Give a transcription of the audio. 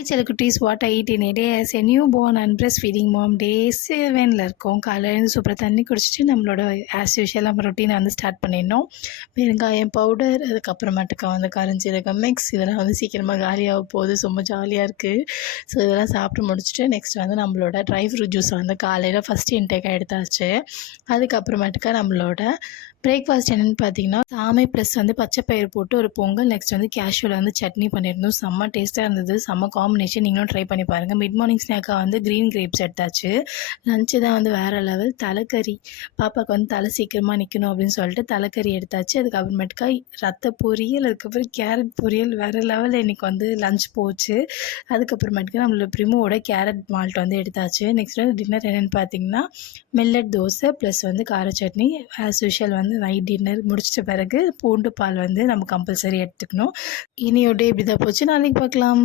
Hi Chelakuttis, what I eat in a day as a newborn and breastfeeding mom day 7ல இருக்கோம். காலையில எழுந்து சூப்பரா தண்ணி குடிச்சிட்டு நம்மளோட ஆஸ் யூஷுவல் நம்ம ரொட்டீனை வந்து ஸ்டார்ட் பண்ணிடணும். பெருங்காயம் பவுடர், அதுக்கப்புறமேட்டுக்கா வந்து கருஞ்சீரகம் மிக்ஸ் இதெல்லாம் வந்து சீக்கிரமாக காலியாக போகுது. ரொம்ப ஜாலியாக இருக்குது. ஸோ இதெல்லாம் சாப்பிட்டு முடிச்சுட்டு நெக்ஸ்ட் வந்து நம்மளோட ட்ரை ஃப்ரூட் ஜூஸை வந்து காலையில் ஃபஸ்ட்டு இன்டேக்காக எடுத்தாச்சு. அதுக்கப்புறமேட்டுக்கா நம்மளோட பிரேக்ஃபாஸ்ட் என்னென்னு பார்த்தீங்கன்னா சாமை ப்ளஸ் வந்து பச்சை பயிறு போட்டு ஒரு பொங்கல், நெக்ஸ்ட் வந்து கேஷ்யூவில் வந்து சட்னி பண்ணியிருந்தோம். செம்ம டேஸ்ட்டாக இருந்தது. செம்ம காம்பினேஷன். நீங்களும் ட்ரை பண்ணி பாருங்கள். மிட் மார்னிங் ஸ்நாக்காக வந்து க்ரீன் கிரேப்ஸ் எடுத்தாச்சு. லஞ்சு தான் வந்து வேறு லெவல். தலைக்கறி, பாப்பாவுக்கு வந்து தலை சீக்கிரமாக நிற்கணும் அப்படின்னு சொல்லிட்டு தலைக்கறி எடுத்தாச்சு. அதுக்கப்புறமேட்டுக்கா ரத்த பொரியல், அதுக்கப்புறம் கேரட் பொரியல், வேறு லெவலில் இன்றைக்கி வந்து லஞ்ச் போச்சு. அதுக்கப்புறமேட்டுக்கு நம்மளோட ப்ரிமோவோட கேரட் மால்ட் வந்து எடுத்தாச்சு. நெக்ஸ்ட் வந்து டின்னர் என்னென்னு பார்த்தீங்கன்னா மில்லட் தோசை ப்ளஸ் வந்து கார சட்னி. ஆஸ் யூஷுவல் வந்து நைட் டின்னர் முடிச்சிட்ட பிறகு பூண்டு பால் வந்து நம்ம கம்பல்சரி எடுத்துக்கணும். இனியோட இப்படி தான் போச்சு. நாளைக்கு பார்க்கலாம்.